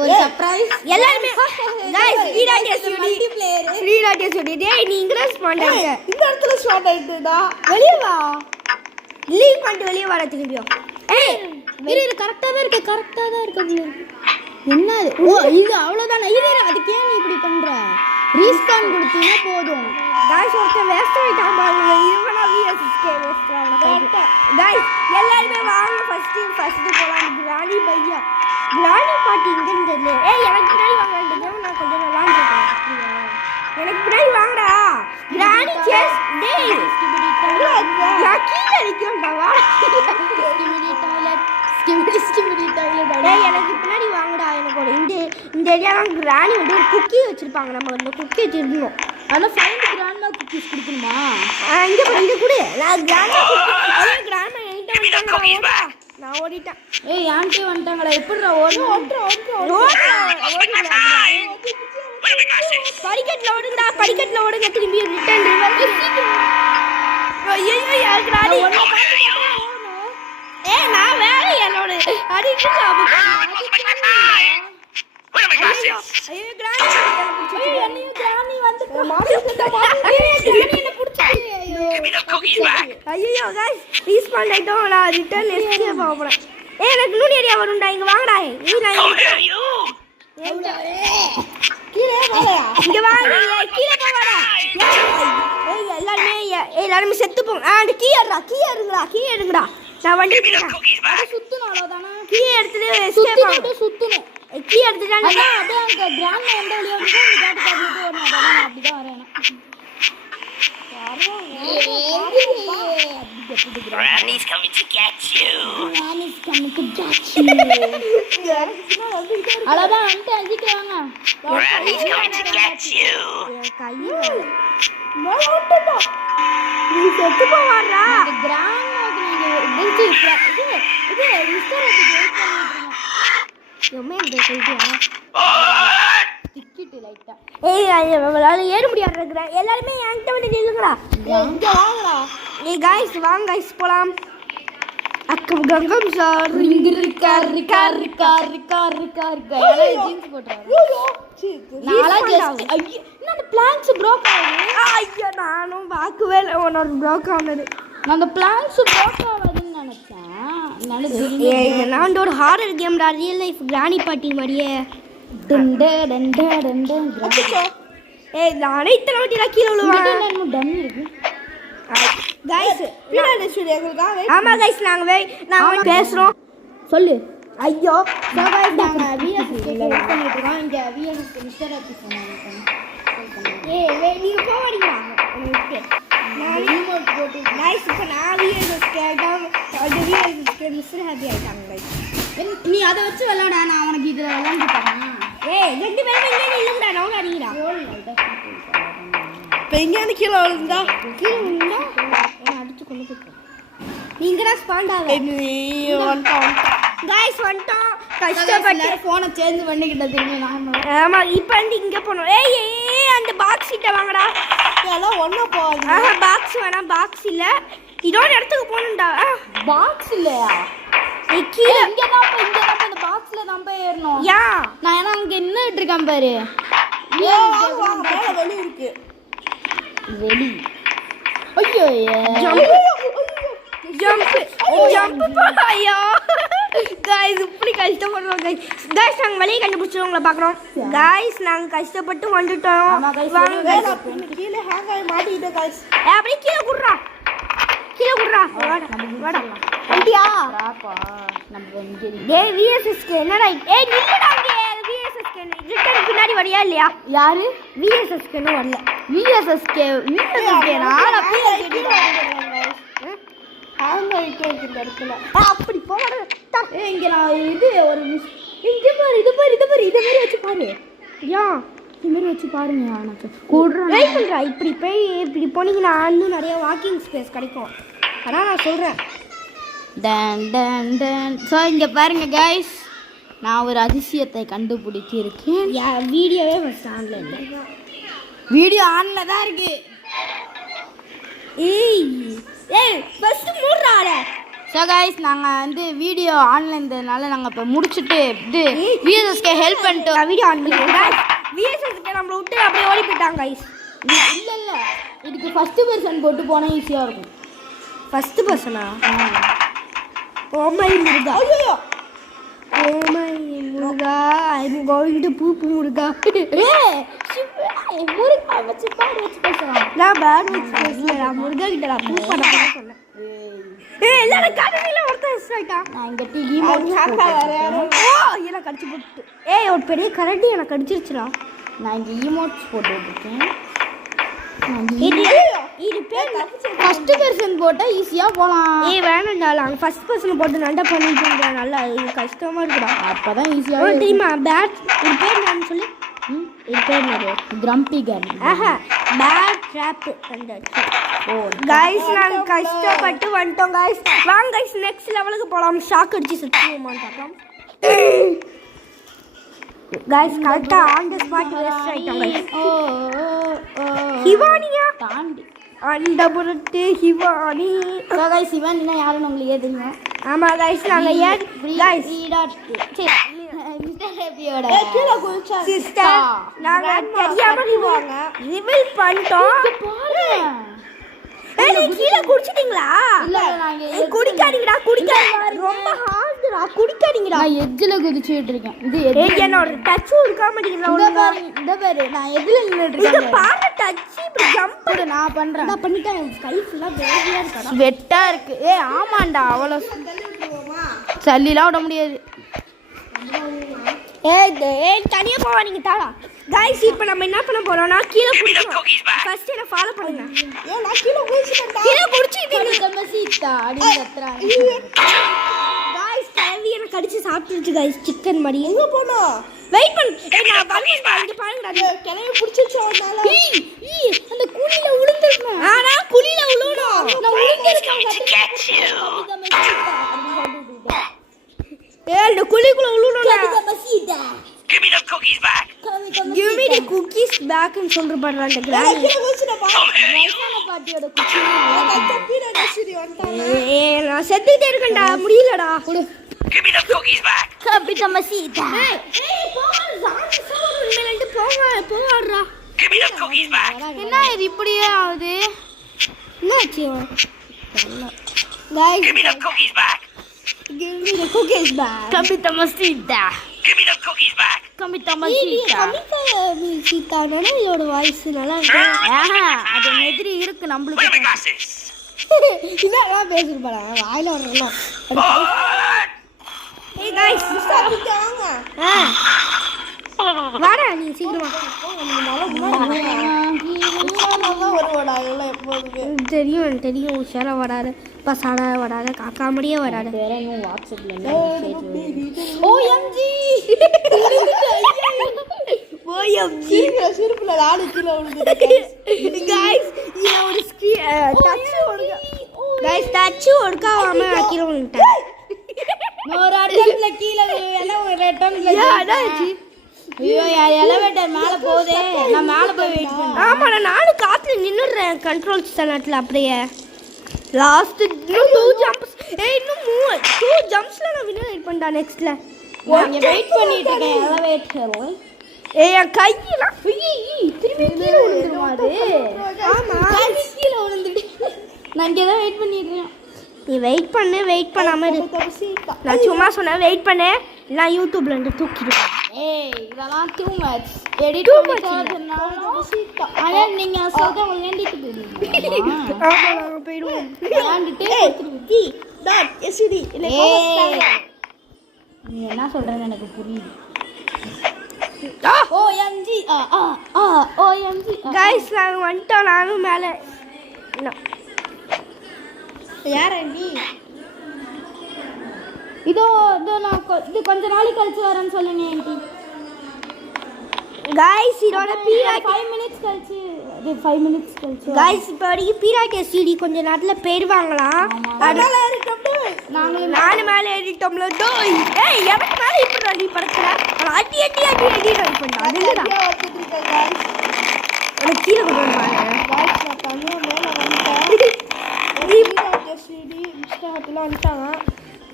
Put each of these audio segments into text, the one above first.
ஒரு சர்ப்ரைஸ் எல்லாரும் guys free டேய் நீ இங்க ஸ்பாட் ஆயிட்ட இந்த இடத்துல ஸ்பாட் ஆயிட்டடா வெளிய வா லீவ் பண்ணிட்டு வெளிய வர திரும்பியோ ஏய் இது கரெக்ட்டா தான் இருக்கு என்ன ஓ இது அவ்வளவுதான் இது அதுக்கு ஏன் நீ இப்படி பண்ற ரீஸ்பான் கொடுத்தீனா போதும் गाइस ஒருத்தன் வேஸ்ட் ஆயிட்டான் பாருங்க இவனா VSSK வேஸ்ட் ஆயிட்டான் गाइस எல்லாரும் வாங்க ஃபர்ஸ்ட் போலாம் கிரானி பையா கிரானி பாட்டி இங்க இருந்தே ஏய் எனக்கு பின்னாடி வாங்கடா நான் கொஞ்சம் விளையாடுறேன் எனக்கு பின்னாடி வாங்கடா கிரானி சேஸ் டேய் நான் கீழ நிக்கறேன்டா வா ஸ்கிமிடி டாய்லெட் டேய் எனக்கு பின்னாடி வாங்கடா எனக்கு ஒரு இந்த ஏரியால கிரானி வந்து ஒரு குக்கி வச்சிருப்பாங்க நம்ம அந்த குக்கி திருடணும் ஆனா ஃபைண்ட் கிராண்ட்மா குக்கீஸ் குடுக்கணுமா இங்க வந்து குடு நான் கிராண்ட்மா என்கிட்ட வந்துட்டாங்க நான் ஓடிட்டேன் ஏய் யான்ட்டே வந்துட்டாங்கடா எப்படிடா ஓடுற படிக்கட்ல ஓடுங்க திரும்பி ரிட்டர்ன் ஐயோ கிரானி ஏய் நான் வேற என்னோட அடிச்சு ஐயோ கிரானி வந்து ஐயோ गाइस ரீஸ்பான் ஆயிட்டோம் நான் ரிட்டர்ன் எஸ்கேப் ஆக போறேன் ஏய் எனக்கு நூன் ஏரியா வரும்டா இங்க வாங்கடா நீ நான் கீழே வாடா இங்க வாங்க கீழே போவாடா ஏய் எல்லாரும் செத்து போங்க அந்த கீ எடுங்கடா நான் வண்டி அட சுத்தணும் அவ்வளவுதானா கீ எடுத்துட்டு எஸ்கேப் ஆக சுத்தணும் கீ எடுத்துட்டாங்க அட அங்க கிராண்ட் எந்த வழியா வந்து நீ காட்டு வரணும் நான் அப்படிதான் வரேன் Granny's coming to get you. அழகா வந்து அடிக்குறாங்க. Granny's coming to get you. நீ செத்து போவாரா கிராண்ட் நீங்க இது மிஸ்டர் வெயிட் பண்ணிட்டு யம்மே இந்த சொல்றியா டிக்கெட் லைட்டா ஏய் நம்மளால ஏற முடியாதுங்கடா எல்லாரும் என்கிட்ட வந்து நில்லுங்கடா இங்க வாங்கடா ஏய் गाइस வாங்க गाइस போலாம் அக்கம் கங்கம் சார் ரிங்க ரிக்கா ஜீன்ஸ் போடுறாரு நாளா ஜஸ்ட் ஐயோ இந்த பிளான்ஸ் ப்ரோக் ஆகுது ஐயோ நானும் பாக்கவே இல்ல உன்னோட ப்ரோக் ஆனது நான் அந்த பிளான்ஸ் ப்ரோக் ஆகுதுன்னு நினைச்சேன் ஏய் நான் ஒரு ஹாரர் கேம்டா ரியல் லைஃப் கிரானி பாட்டி மாதிரியே ஏய் நானே இத்தனை வாட்டில கீழ விழுவான் நான் டம் இருக்கு गाइस பின்னாடி ஸ்டுடியோக்குள்ள ஆமா गाइस நாங்க பேசுறோம் சொல்லு ஐயோ गाइस நாங்க VSSK வெயிட் பண்ணிட்டு இருக்கோம் இங்க VSSK மிஸ்டர் ஹாப்பி சொன்னாங்க ஏய் நீங்க போவீங்களா உங்களுக்கு நான் ரிமோட் போட்டு गाइस இப்ப நான் VSSK தான் அந்த VSSK மிஸ்டர் ஹாப்பி ஆயிட்டாங்க गाइस நீ அத வச்சு விளையாட நான் உனக்கு இதுல விளையாண்டு தரேன் ஏய் ரெண்டு பேரும் இங்க இல்லங்கடா நான் அடிங்கடா பெங்கன கீழ விழுந்தா நான் அடிச்சு கொண்டு போறேன் நீங்கடா ஸ்பாண்ட் ஆக நீ வந்துட்டோம் गाइस வந்துட்டோம் கஷ்டப்பட்டு போனை சேஞ்ச் பண்ணிக்கிட்ட திரும்பி நான் ஆமா இப்போ வந்து இங்க போறோம் ஏய் அந்த பாக்ஸ் கிட்ட வாங்கடா எல்லாம் ஒண்ணா போவாங்க பாக்ஸ் வேணாம் பாக்ஸ் இல்ல இதோட இடத்துக்கு போணும்டா பாக்ஸ் இல்லையா கீழ இங்க தான் இந்த பாக்ஸ்ல தான் போய் ஏறணும் யா நான் ஏன்னா அங்க நின்னுட்டு இருக்கேன் பாரு வெளி இருக்கு வெளி ஐயோ ஜம்ப் ஐயோ गाइस இப்படி கஷ்டப்படுறோம் गाइस நாங்க வழியை கண்டுபிடிச்சவங்கள பார்க்கறோம் गाइस நாங்க கஷ்டப்பட்டு வந்துட்டோம் வாங்க கீழ ஹேங் ஆகி மாட்டிட்டோம் गाइस அப்படியே கீழ குடுறா வாடா வண்டியா ராப்பா நம்ம இங்க டேய் VSSK என்னடா ஏய் நில்லுடா இங்க VSSK ரிட்டர்ன் பின்னாடி வரியா இல்லையா யாரு VSSK னு வரல VSSK நான் அப்படியே ஹேங் ஆயிட்டே இருக்கு இந்த இடத்துல அப்படி போடா ஏய் இங்க நான் இது ஒரு இங்க பாரு இது மாதிரி வச்சு பாரு யா இது மாதிரி வச்சு பாருங்க எனக்கு கூடுறா வெயிட் பண்றா இப்படி போனீங்கன்னா இன்னும் நிறைய வாக்கிங் ஸ்பேஸ் கிடைக்கும் அதான் நான் சொல்றேன் டன் ஸோ இங்க பாருங்க गाइस நான் ஒரு அதிசயத்தை கண்டுபிடிச்சி இருக்கேன் வீடியோவே ஃபர்ஸ்ட் ஆன்ல இல்ல வீடியோ ஆன்ல தான் இருக்கு ஏய் ஃபர்ஸ்ட் மூடுறாடே ஸோ கைஸ் நாங்கள் வந்து வீடியோ ஆன்லைன் இருந்ததுனால நாங்கள் இப்போ முடிச்சுட்டு இது விஎஸ்எஸ்கே ஹெல்ப் பண்ணிட்டு வீடியோ ஆன் பண்ணிக்கிறேன். விஎஸ்எஸ்கே நம்மளை விட்டு அப்படியே ஓடி போயிட்டாங்க கைஸ். இல்லை இதுக்கு ஃபஸ்ட்டு பர்சன் போட்டு போனால் ஈஸியாக இருக்கும். ஃபர்ஸ்ட் பர்சனா? Oh my Muruga, oh my Muruga, I am going to பூப்பு முருகா. முருகா வச்சு பாடு வச்சு பேசுகிறான். நான் பேட் வச்சு பேசல, முருகா கிட்ட நான் பூ பண்ண சொன்னேன். எல்லாரும் கடையில ஒருத்தன் எஸ்டாயிட்டான். நான் இங்கே ஈமோட் எனக்கு கடிச்சு போட்டு ஒரு பெரிய கரண்டி எனக்கு கடிச்சிருச்சுடா. நான் இங்கே ஈமோட்ஸ் போட்டு வச்சுருக்கேன். இது பேர் ஃபஸ்ட்டு பர்சன் போட்டால் ஈஸியாக போகலாம். வேணாண்டா, நாங்கள் ஃபர்ஸ்ட் பர்சன் போட்டு நல்லா பண்ணிட்டு இருந்தேன். நல்லா இது கஷ்டமாக இருக்குடா. அப்போ தான் ஈஸியாக தெரியுமா பேட் இது பேர் நான் சொல்லி இது பேர் என்னது? கிரம்பி கேம். பேட் ட்ராப் வந்தாச்சு. கைஸ் நாங்கள் கஷ்டப்பட்டு வந்துட்டோம் கைஸ். வாங்க கைஸ் நெக்ஸ்ட் லெவலுக்கு போகலாம். ஷாக் அடிச்சு சுற்றுவோமான்னு பார்க்கலாம். கைஸ் கரெக்டாக ஆன் த ஸ்பாட் வேஸ்ட் ஆகிட்டோம் கைஸ். ஹிவானியா தாண்டி அந்த புரட்டு ஹிவானி. கைஸ் சிவானினா யாரும் நம்மளுக்கே தெரியும். ஆமாம் கைஸ் நாங்கள் ஏன் கைஸ் சிஸ்டர் நாங்கள் தெரியாமல் ரிவீல் பண்ணிட்டோம். நீ கீழே குடிச்சிட்டீங்களா? குடிக்காதீங்கடா, குடிக்காதீங்க, ரொம்ப ஹார்டுடா, குடிக்காதீங்கடா. நான் எட்ஜில் குதிச்சுட்டு இருக்கேன். என்னோட டச்சும் இருக்க மாட்டேங்குதுடா. இந்த பாரு நான் எதில் நின்றுட்டு இருக்கேன். பாரு டச் இப்படி ஜம்ப் நான் பண்ணுறேன். நான் பண்ணிட்டேன். என் கை ஃபுல்லாக வேலையாக இருக்கா, வெட்டாக இருக்கு. ஆமாண்டா அவ்வளோ சல்லிலாம் விட முடியாது. தனியாக போவா நீங்கள் தாடா. கைஸ் இப்போ நம்ம என்ன பண்ண போறோம்னா கீழே குடிச்சோம். ஃபர்ஸ்ட் என்ன ஃபாலோ பண்ணுங்க. நான் கீழே குடிச்சிட்டேன். கீழே குடிச்சிட்டீங்க சீதா அடி கத்துறான். கைஸ் கல்வி எனக்கு கடிச்சு சாப்பிட்டுருச்சு கைஸ். சிக்கன் மாதிரி எங்க போனோம்? வெயிட் பண்ணு. நான் வரேன்டா. இங்க பாருங்கடா. கிளவி பிடிச்சிச்சு அதனால. அந்த குழியில விழுந்துறணும். ஆனா குழியில விழுறோம். நான் விழுந்திருக்கேன். இந்த குழிக்குள்ள விழுறோம். Give me the cookies back. Give me the cookies back ன்னு சொல்ற பாருடா அந்த கிரானி. பாட்டியோட குச்சி நான் செத்துட்டே இருக்கேன்டா, முடியலடா. Give me the cookies back. கபிட்ட மசீதா. போவாடுறா. Give me the cookies back. என்ன இது இப்படியே ஆகுது? என்னாச்சு? Give me the cookies back. Give me the cookies back. கபிட்ட மசீதா. Give me the cookies back. கபிட்ட மசீதா. சீதானா இதோட வாய்ஸ் நல்லா இருக்கு. அது மாதிரி இருக்கு Where are my நம்மளுக்கு. glasses? இதெல்லாம் பேசுற பாடா வாயில வரணும். ஏய் गाइस சாப்பிட்டு வாங்க. வாடா நீ சீக்கிரமா. தெரியும் உஷாரா வராது, பசாடா வராது, காக்கா முடியே வராது. வேற இன்னும் வாட்ஸ்அப்ல ஓஎம்ஜி ஓஎம்ஜி சிரிப்புல நாலு கிலோ விழுது. गाइस இது ஒரு டச் ஓடுங்க. गाइस டச் ஓடுகாம கீழ விழுந்துட்டேன். ஒரு அட்டம்ல கீழ எல்லாம் ஒரு அட்டம்ல அடாச்சி. ஐயோ எலிவேட்டர் மேல போதே. நான் மேல போய் வெயிட் பண்ணேன். ஆமா நானும் காத்துல நின்னுறேன் கண்ட்ரோல் ஸ்டாண்ட்ல அப்படியே. லாஸ்ட் இன்னும் 2 ஜம்ப்ஸ். இன்னும் 2 ஜம்ப்ஸ்ல நான் வின்னர் வெயிட் பண்ணடா நெக்ஸ்ட்ல. நான் வெயிட் பண்ணிட்டு இருக்கேன் எலிவேட்டர்ல. என் கையில திரும்பி கீழ விழுந்துருமா அது? ஆமா கீழ விழுந்துட்டு. நான் இங்க தான் வெயிட் பண்ணிட்டு இருக்கேன். நீ வெயிட் பண்ணாம இரு. நான் சும்மா சொன்னேன் வெயிட் பண்ணு, இல்ல யூடியூப்ல இருந்து தூக்கிடுவேன். இதெல்லாம் டூ மச். எடிட் பண்ணி ஆனா நீங்க சொல்ற விளையாண்டிட்டு போயிடுவீங்க. ஆமா நாங்க போய்டுவோம். விளையாண்டிட்டு நீ என்ன சொல்றேன்னு எனக்கு புரியுது. ஓஎம்ஜி ஓஎம்ஜி गाइस நாங்க வந்துட்டோம். நானும் மேல யார் நீ? இதோ நான் இது கொஞ்ச நாளைக்கு கழிச்சு வரேன்னு சொல்லுங்க ஆண்டி. गाइस இதோட பீரா 5 minutes கழிச்சு 5 minutes கழிச்சு गाइस இப்போ வரைக்கும் பீராட்டி சிடி கொஞ்ச நேரத்துல போயிடுவாங்களாம். அதனால நானும் மேலே ஏறிட்டோம்ல. டோய் எனக்கு மேலே இப்படி நீ பறக்கிற அடி ட்ரை பண்ணா நில்லுடா. ஒரு கீழே கொண்டு வந்து பாருங்க. गाइस நான் தனியா மேலே வந்துட்டேன். பீராட்டி சிடி காக்கெல்லாம் வந்துட்டாங்க.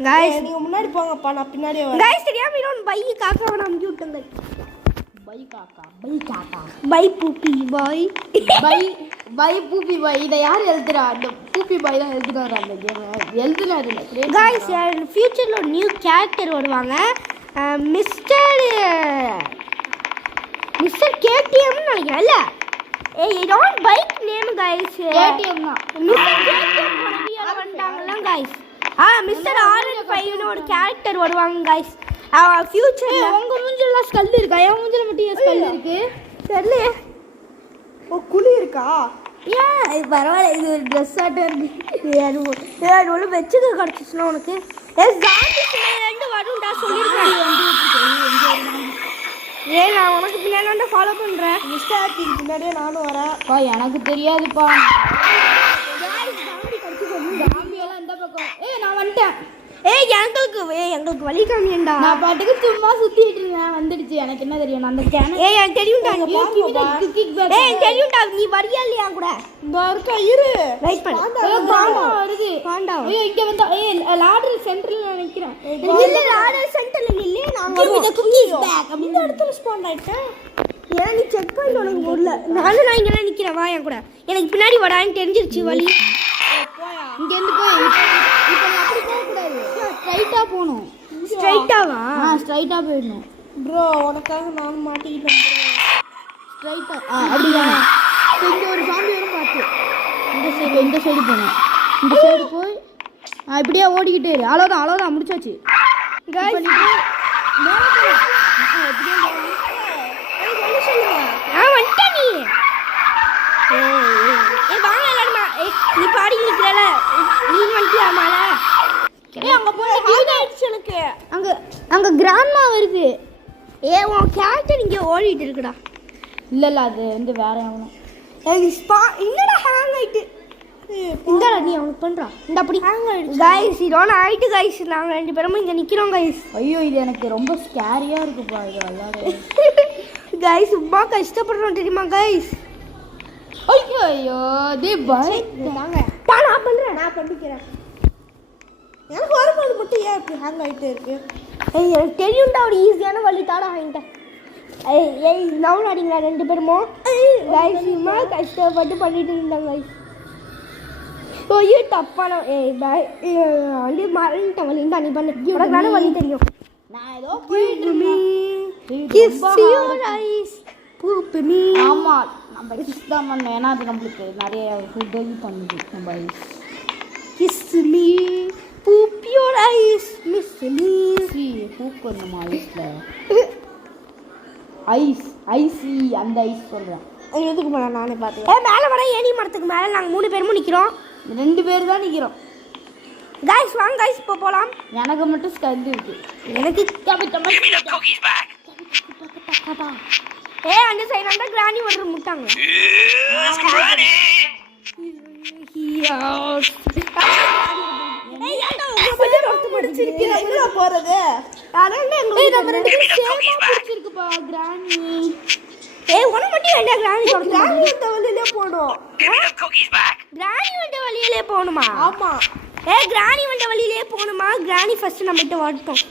गाइस நீங்க முன்னாடி போங்கப்பா, நான் பின்னாடியே வரேன். गाइस தெரியாம இன்னொரு பை காக்காவை நான் அமுக்கி விட்டேங்க. பை காக்கா பை பூப்பி பாய். பை பூப்பி பாய். இதை யார் எழுதுறா? அந்த பூப்பி பாய் தான் எழுதுறாரு அந்த கேம். எழுதுனாரு இல்ல. गाइस ஃபியூச்சர்ல ஒரு நியூ கேரக்டர் வருவாங்க. மிஸ்டர் கேடிஎம் நினைக்கிறேன். இல்ல ஏய் don't bike name guys. KTM தான். மிஸ்டர் கேடிஎம் மறுபடியும் வந்தாங்கல गाइस. மிஸ்டர் R5 னு ஒரு கேரக்டர் வருவாங்க गाइस. ஃபியூச்சர்ல உங்க மூஞ்சில ஸ்கல் இருக்கா? என் மூஞ்சில மட்டும் ஸ்கல் இருக்கு. தெரியல. ஓ குழி இருக்கா? இது பரவாயில்ல. இது ஒரு ட்ரெஸ் ஆட்ட இருக்கு. ஒன்று வச்சுக்க கிடச்சிச்சுன்னா உனக்கு ஜாம்பி ரெண்டு வரும்டா சொல்லியிருக்கேன். ஏன் நான் உனக்கு பின்னாடி ஃபாலோ பண்ணுறேன். மிஸ்டர் ஆர்டிக்கு பின்னாடியே நானும் வரேன். எனக்கு தெரியாதுப்பா. ஜாம்பியெல்லாம் இந்த பக்கம். நான் வந்துட்டேன். எங்களுக்கு வழி காமியண்டா. நான் பாட்டுக்கு சும்மா சுத்திட்டு இருந்தேன். வந்துடுச்சு. எனக்கு என்ன தெரியும்? நான் அந்த கேன எனக்கு தெரியும்டா. எனக்கு தெரியும்டா. நீ வரியா இல்லையா கூட? இந்த இருக்க இரு. வெயிட் பண்ணு. பாண்டா வருது. பாண்டா. இங்க வந்தா லாடர் சென்டர்ல நிக்கிறேன். இல்ல லாடர் சென்டர்ல இல்ல. நாங்க இந்த குக்கீஸ் பேக் இந்த இடத்துல ஸ்பான் ஆயிட்டேன். ஏன் நீ செக் பண்ணி உனக்கு போடல. நான் இங்க நிக்கிறேன். வா என் கூட. எனக்கு பின்னாடி வரான்னு தெரிஞ்சிருச்சு வழி. இங்க இருந்து போய் இப்போ நான் அப்படி போக கூடாது. ஸ்ட்ரைட்டா போணும். ஸ்ட்ரைட்டாவா? ஸ்ட்ரைட்டா போயிடணும். ப்ரோ உனக்காக நான் மாட்டிக்கிட்டேன். ஸ்ட்ரைட்டா அப்படிதான். இங்க ஒரு சாமி வரும் பாத்து. இந்த சைடு போணும். இந்த சைடு போய் இப்படியே ஓடிக்கிட்டே இரு. அவ்வளோதான் முடிச்சாச்சு. गाइस வந்துட்ட நீ. வாங்க எல்லாரும். நீ பாடி நிக்கிறல. நீ வந்துட்டியா மேல? அங்க போய் ஆயிடுச்சு எனக்கு. அங்க கிராண்ட்மா வருது. உன் கேரக்டர் இங்கே ஓடிட்டு இருக்குடா. இல்ல அது வந்து வேற எவனும். என்னடா ஹேங் ஆயிட்டு. இந்தடா நீ அவனுக்கு பண்றா. இந்த அப்படி ஹேங் ஆயிடுச்சு. गाइस இதோட ஆயிட்டு गाइस. நாங்க ரெண்டு பேரும் இங்க நிக்கிறோம் गाइस. ஐயோ இது எனக்கு ரொம்ப ஸ்கேரியா இருக்குப்பா இது விளையாட. गाइस ரொம்ப கஷ்டப்படுறோம் தெரியுமா गाइस. ஐயோ டே பாய் வாங்க. நான் பண்றேன். நான் பண்ணிக்கிறேன். எனக்கு வரும்போது மட்டும் ஏன் இப்படி ஹேங் ஆயிட்டே இருக்கு? எனக்கு தெரியும்டா ஒரு ஈஸியான வழி தாடா வாங்கிட்டேன். லவ் ஆடிங்களா ரெண்டு பேருமோ? गाइस சும்மா கஷ்டப்பட்டு பண்ணிட்டு இருந்தாங்க गाइस. ஐயோ தப்பான வந்து மறந்துட்டேன் வழி. நீ பண்ணு. உனக்கு வேற வழி தெரியும். நான் ஏதோ போயிட்டு இருந்தேன். கிஸ் யுவர் ஐஸ் பூப் மீ. ஆமா நம்ம கிஸ் தான் பண்ணோம். ஏன்னா அது நம்மளுக்கு நிறைய உதவி பண்ணுது. நம்ம ஐஸ் கிஸ் மீ பூப் யுவர் ஐஸ் மிஸ் மீ. பூப் பண்ணுமா ஐஸ்ல? ஐசி அந்த ஐஸ் சொல்றேன். எதுக்கு போனா நானே பார்த்தேன். மேலே வர ஏணி மரத்துக்கு மேலே நாங்கள் 3 பேரும் நிற்கிறோம். 2 பேர் தான் நிற்கிறோம். गाइस வாங்க गाइस இப்போ போலாம். எனக்கு மட்டும் ஸ்கல் இருக்கு. எனக்கு Give me the cookies back. அந்த சைடு அந்த கிரானி வர்ற முட்டாங்க. Granny. ஏண்டா உங்க பத்தி தொட்டு பிடிச்சிருக்கீங்க. எங்க போறது? அடங்க நம்ம ரெண்டு பேரும் சேமா பிடிச்சிருக்குப்பா கிரானி. உன மட்டும் வேண்டா கிரானி தொட்டு. கிரானி வந்த வழியிலே போணும். Give me the cookies back. Granny வந்த வழியிலே போணுமா? ஆமா. கிரானி வந்த வழியிலே போணுமா? கிரானி ஃபர்ஸ்ட் நம்ம கிட்ட வரட்டும்.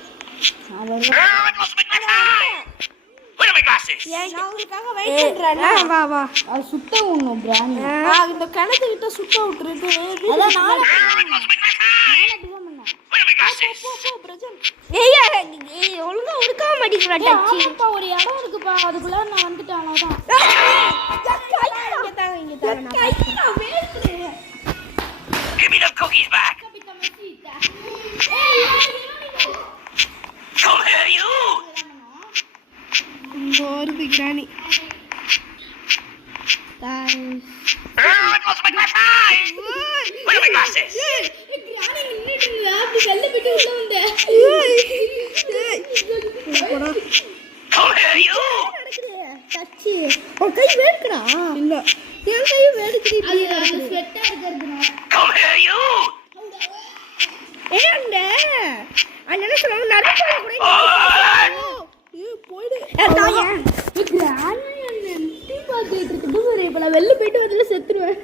Where are my glasses? நான் உங்களுக்காக வெயிட் பண்றேன். வா வா. அது சுத்த உண்ணும் கிரானி. இந்த கிணத்து கிட்ட சுத்த விட்டுறது. அதான் நான் Where are my glasses? ஒழுங்கா உடுக்காம மாட்டீங்களா டச்சி? ஆமாப்பா ஒரு இடம் இருக்குப்பா. அதுக்குள்ள நான் வந்துட்டேன். அவ்வளவுதான். Give me the cookies back. Come here, you. வருது granny. I lost my glasses. Where are my glasses? Granny நின்னுட்டு இருந்தா அப்படி வெல்ல பிட்டு உள்ள வந்த. Come here, you. டச்சி உன் கை வேர்க்குடா. இல்ல என் கை வேர்க்குது. அது ஸ்வெட்டா இருக்குதுனா. Come here, you. அந்த என்ன சொல்றாங்க நரம்பு கூட போய்டு. கிரானி என்ன டீ பாத்துட்டு இருக்கு. இப்ப நான் வெல்ல போய்ட்டு வரல செத்துருவேன்.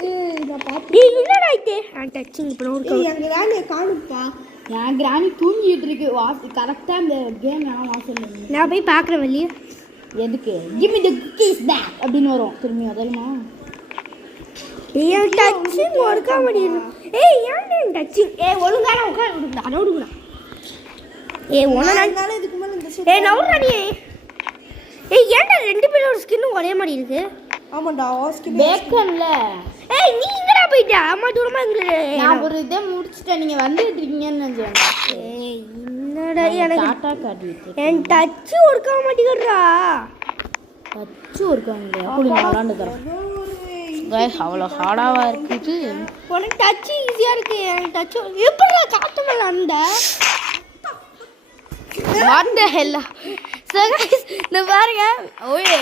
டேய் என்னடா இது டச்சிங் இப்போ எங்க ராணி காணுப்பா என் கிராணி தூங்கிட்டு இருக்கு கரெக்டா இந்த கேம் நான் வாசல்ல நான் போய் பார்க்குறேன் வெளியே எதுக்கு give me the cookies back அப்படின்னு வரும் திரும்பி அதெல்லாமா ஏன் டச்சிங் ஒர்க் ஆக மாட்டேங்குது ஏய் ஏன் டச்சிங் ஒழுங்கான உட்கார அனோடுங்கடா அதனால இதுக்கு மேல இந்த நவுறாடி ஏன்டா ரெண்டு பேரோட ஸ்கின் ஒரே மாதிரி இருக்கு ஆமாடா ஸ்கின் பேக்கன்ல நீ எங்கடா போயிட்ட அம்மா தூரமா இங்க நான் ஒரு இதை முடிச்சிட்டேன் நீங்க வந்துட்டு இருக்கீங்கன்னு நினைச்சேன் என்னடா எனக்கு டாடா கார்டு என் டச் ஒர்க் ஆக மாட்டேங்குதுடா டச் ஒர்க் ஆகல அப்படி நான் விளையாண்டு தரேன் गाइस அவ்வளோ ஹார்டாவா இருக்குது உனக்கு டச் ஈஸியா இருக்கு எனக்கு டச் எப்படிடா காட்டு மேல அந்த what the hell so guys இந்த பாருங்க ஓயே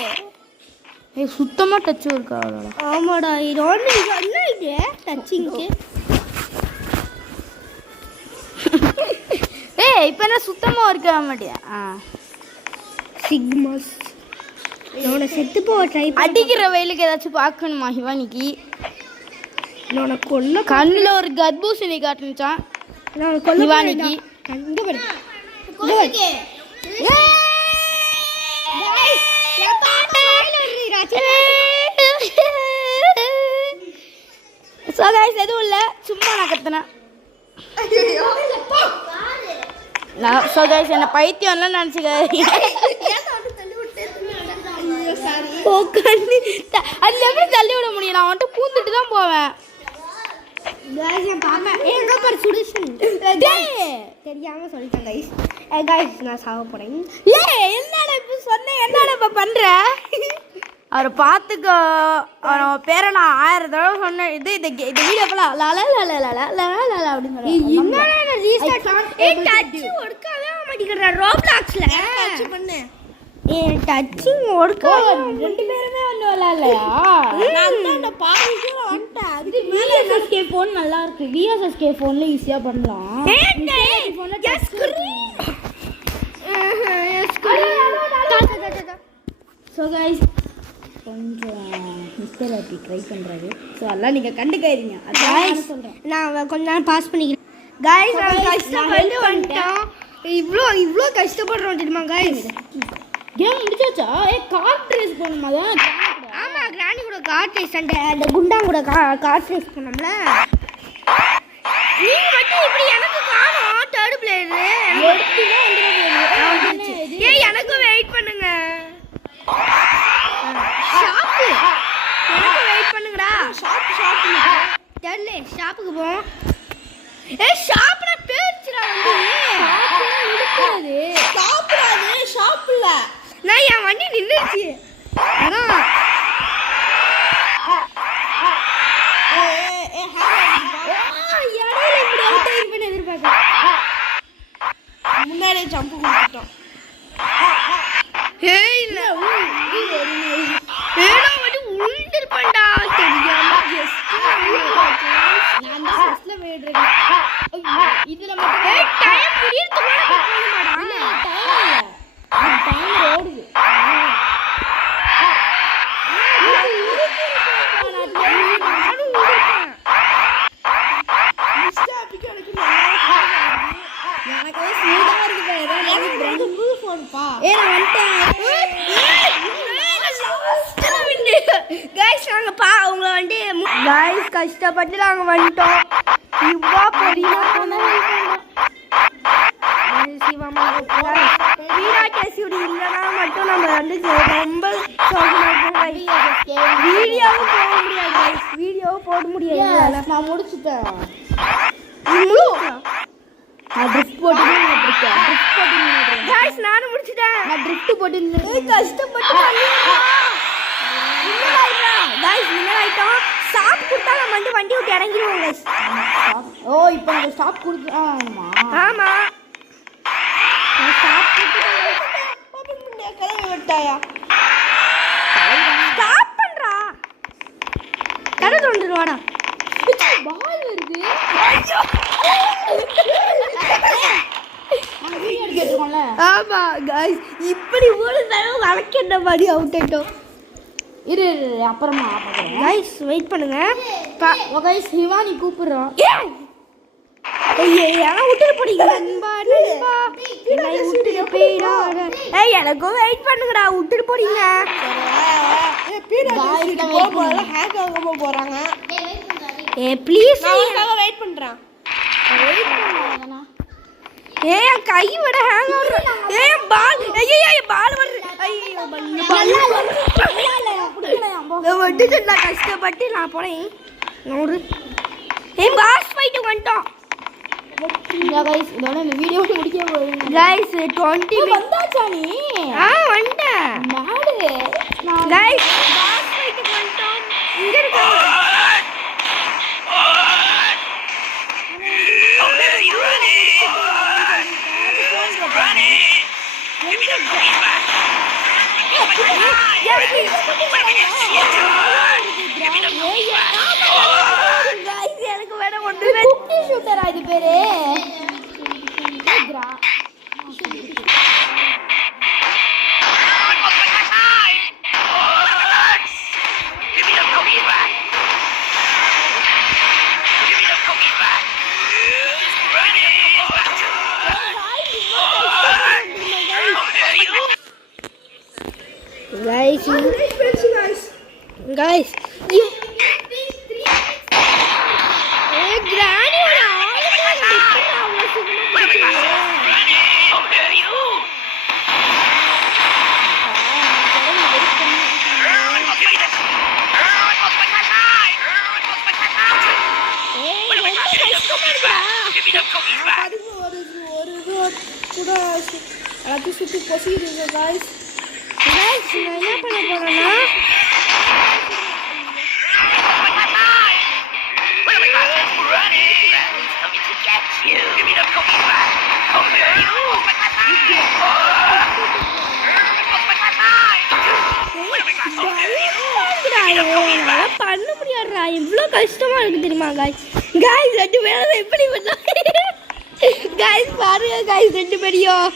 சுத்தமா டச் ஒர்க் ஆகல ஆமாடா இது ஒண்ணு என்ன இது டச்சிங்க்கு இப்போ என்ன சுத்தமா ஒர்க் ஆக மாட்டியா சிக்மாஸ் நான் செத்து போக ட்ரை அடிக்கிற வெயிலுக்கு ஏதாச்சும் பார்க்கணுமா ஹிவானிக்கு நான் கொல்ல கண்ணுல ஒரு கர்ப்பூசணி காட்டுச்சான் நான் கொல்ல ஹிவானிக்கு இங்க பாரு ஸோ गाइस எதுவும் இல்லை சும்மா நான் கத்துனேன் நான் ஸோ गाइस என்ன பைத்தியம்லாம் நினச்சிக்காதீங்க அதுல எப்படி தள்ளி விட முடியும் நான் வந்துட்டு பூந்துட்டு தான் போவேன் தெரியாம சொல்லிட்டேன் கைஸ் கைஸ் நான் சாக போறேன் என்னடா இப்ப சொன்னேன் என்னடா இப்ப பண்ற அவரை பார்த்துக்கோ அவன் பேரை நான் 1000 தடவை சொன்னேன் இது இந்த வீடியோ ஃபுல்லா லல லல லல லல லல அப்படின்னு சொல்லி என்னடா ரீஸ்டார்ட் டச் ஒர்க் ஆகவே மாட்டேங்குதுடா ரோப்ளாக்ஸ்ல டச் பண்ணு டச்சிங் ஒர்க் ரெண்டு பேருமே வந்து விளையாடலையா நான் தான் பாதிக்கு வந்துட்டேன் அது VSSK ஃபோன் நல்லா இருக்கு VSSK ஃபோன்ல ஈஸியா பண்ணலாம் ஸோ गाइस கொஞ்சம் மிஸ்டர் ஆப்பி ட்ரை பண்ணுறாரு ஸோ அதெல்லாம் நீங்கள் கண்டுக்காதீங்க அதான் சொல்கிறேன் நான் கொஞ்ச நேரம் பாஸ் பண்ணிக்கிறேன் गाइस நான் கஷ்டப்பட்டு வந்துட்டோம் இவ்வளோ கஷ்டப்படுறோம் தெரியுமா गाइस கேம் முடிச்சாச்சா கார்ட் ரேஸ் பண்ணுமா தான் ஆமா கிராணி கூட கார்ட் ரேஸ் அந்த குண்டா கூட கார்ட் ரேஸ் பண்ணோம்ல நீங்க மட்டும் இப்படி எனக்கு காணோம் தேர்ட் பிளேயர் எனக்கு வெயிட் பண்ணுங்க ஷாப் எனக்கு வெயிட் பண்ணுங்கடா ஷாப் தெரியல ஷாப்புக்கு போவோம் ஷாப்ல பேர்ச்சுடா வந்து ஷாப்ல நான் என் வண்டி நின்றுச்சு அதான் இடையில இப்படி அவுட் ஆயிருப்பேன்னு எதிர்பார்க்க முன்னாடியே ஜம்ப் கொடுத்துட்டோம் இல்ல நான் வந்து உள்ந்திருப்பேன்டா தெரியாம நான் தான் ஃபர்ஸ்ட்ல போயிடுறேன் இதுல மட்டும் டைம் முடியறதுக்குள்ள போகணுமாடா டைம் ஓடுது கஷ்டப்பட்டு நாங்க வந்துட்டோம் இவ்வா பொடியா வீராகேசியோட இல்லைனா மட்டும் நம்ம வந்து ரொம்ப வீடியோவும் போட முடியாது வீடியோவும் போட முடியாது நான் முடிச்சுட்டேன் நான் ட்ரிஃப்ட் போட்டு நானும் முடிச்சிட்டேன் நான் ட்ரிஃப்ட் போட்டு கஷ்டப்பட்டு ஆயிட்டோம் ஸ்டாப் கொடுத்தா நம்ம வந்து வண்டி விட்டு இறங்கிடுவோம் guys. ஓ இப்போ நம்ம ஸ்டாப் கொடுத்து ஆமா ஆமா ஸ்டாப் விட்டாயா ஸ்டாப் பண்றா கடை தோண்டுவாடா பால் வருது ஆமா गाइस இப்படி ஒரு தடவை வழக்கென்ன மாதிரி அவுட் ஆயிட்டோம் இரு அப்புறமா பார்க்குறேன். கைஸ் வெயிட் பண்ணுங்க. கைஸ் சிவானி கூப்பிடுறோம். விட்டுட்டு போறீங்க நண்பா. என்னை விட்டுட்டு போயிடாத. எனக்கும் வெயிட் பண்ணுங்கடா. விட்டுட்டு போறீங்க. ஹேக் ஆகாம போறாங்க. ப்ளீஸ் வெயிட் பண்றேன். என் கை விட ஹேங் ஆகுற. பால் பால் வருது. விட்டுட்டு கஷ்டப்பட்டு நான் போனேன். பாஸ் ஃபைட்டு வந்துட்டோம். கைஸ் இதோட இந்த வீடியோ முடிக்க போறேன். கைஸ் 20 வந்தாச்சா நீ? வந்துட்டேன். நாடு கைஸ் பாஸ் ஃபைட்டுக்கு வந்துட்டோம். இங்க இருக்காங்க. எனக்கு வேற ஒண்ணுமே குட்டி ஷூட்டரா இது பேரு? guys granny எல்லாத்தையும் சுற்றி பொசிடுங்க காய்ஸ். நான் என்ன பண்ண போறேன்னா பண்ண முடியாதுடா. எவ்வளோ கஷ்டமா இருக்கு தெரியுமா காய்ஸ். காய்ஸ் 2 பேரும் எப்படி பண்ணாங்க காய்ஸ். பாருங்க காய்ஸ் 2 பேரையும்.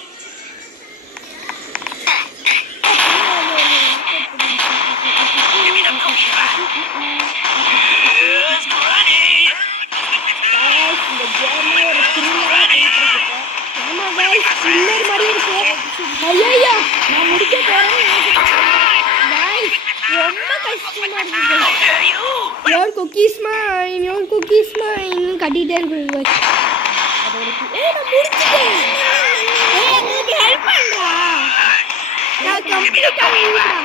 ஐயா நான் முடிக்க போறேன். ரொம்ப கஷ்டமா இருக்கு. யோர் குக்கீஸ் மைன் கட்டிட்டே இருக்கு. நான் முடிச்சிட்டேன். எனக்கு ஹெல்ப் பண்றா. நான் கம்ப்ளீட் ஆயிடுறேன்.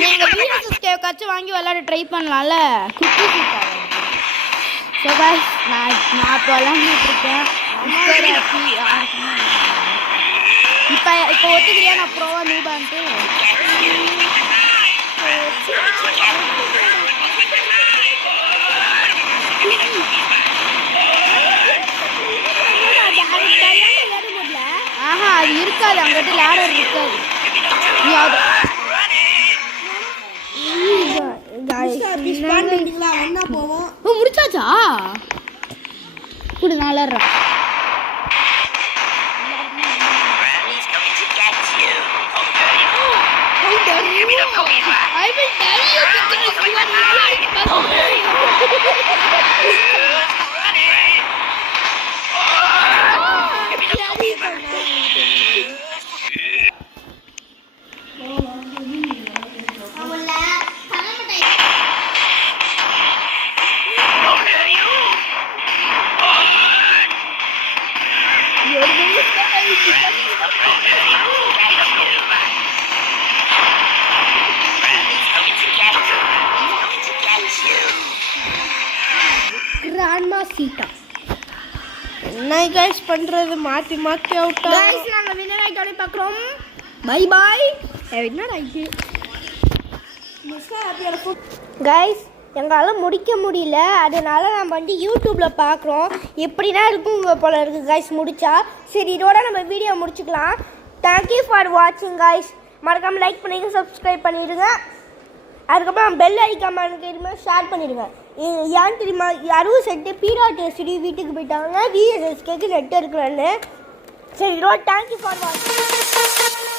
நீங்க பிஎஸ்எஸ் கேக்காச்சும் வாங்கி விளையாட ட்ரை பண்ணலாம்ல. குட்டி சூப்பர். ஸோ காய்ஸ் நான் இப்போ விளையாண்டுட்டு இருக்கேன். இப்போ ஒத்துக்கிறியா நான் ப்ரோவா நூபான்ட்டு? ஆஹா அது இருக்காது. அங்கிட்ட லேடர் இருக்காது. நீ அது ஒன்னா போவோம். முடிச்சாச்சா? கூட நாளறா. I will tell you because you are not grandma Sita. என்ன கைஸ் பண்றது? மாத்தி மாத்தி அவுட்டா. गाइस நாங்க வின்னர் ஆயிட்டோம் பார்க்கறோம். Bye bye. வின்னர் ஆயிட்டு. गाइस எங்களால முடிக்க முடியல. அதனால நம்ம வந்து யூடியூப்ல பார்க்குறோம். எப்படினா இருக்குங்க போல இருக்கு गाइस முடிச்சா. சரி இதோட நம்ம வீடியோ முடிச்சுக்கலாம். Thank you for watching guys. மறக்காம லைக் பண்ணுங்க, சப்ஸ்கிரைப் பண்ணிடுங்க. அதுக்கப்புறம் பெல் ஐக்காமனுக்கு தெரியுமா ஷேர் பண்ணிடுவேன். ஏன் தெரியுமா யாரும் செட்டு பீராட்டி வீட்டுக்கு போயிட்டாங்க. விஎஸ்எஸ்கேக்கு நெட் இருக்கிறேன்னு. சரி தேங்க்யூ ஃபார் வாட்சிங்.